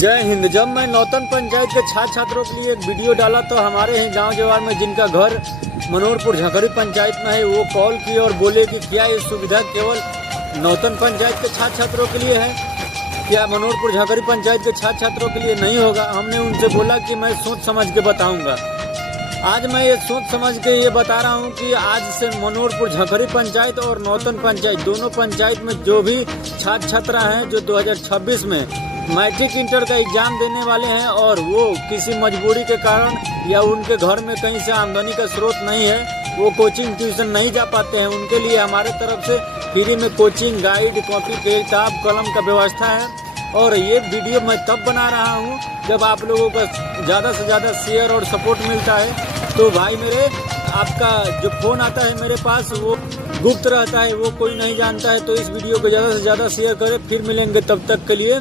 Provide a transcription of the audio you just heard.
जय हिंद। जब मैं नौतन पंचायत के छात्र छात्रों के लिए एक वीडियो डाला तो हमारे ही गांव जवार में जिनका घर मनोहरपुर झकरी पंचायत में है वो कॉल किए और बोले कि क्या ये सुविधा केवल नौतन पंचायत के छात्र छात्रों के लिए है, क्या मनोहरपुर झकरी पंचायत के छात्र छात्रों के लिए नहीं होगा। हमने उनसे बोला कि मैं सोच समझ के बताऊंगा। आज मैं ये सोच समझ के ये बता रहा हूँ कि आज से मनोहरपुर झकरी पंचायत और नौतन पंचायत दोनों पंचायत में जो भी छात्र छात्रा हैं जो 2026 में मैट्रिक इंटर का एग्जाम देने वाले हैं और वो किसी मजबूरी के कारण या उनके घर में कहीं से आमदनी का स्रोत नहीं है, वो कोचिंग ट्यूशन नहीं जा पाते हैं, उनके लिए हमारे तरफ से फ्री में कोचिंग, गाइड, कॉपी, किताब, कलम का व्यवस्था है। और ये वीडियो मैं तब बना रहा हूँ जब आप लोगों का ज़्यादा से ज़्यादा शेयर और सपोर्ट मिलता है। तो भाई मेरे, आपका जो फ़ोन आता है मेरे पास वो गुप्त रहता है, वो कोई नहीं जानता है। तो इस वीडियो को ज़्यादा से ज़्यादा शेयर करें। फिर मिलेंगे, तब तक के लिए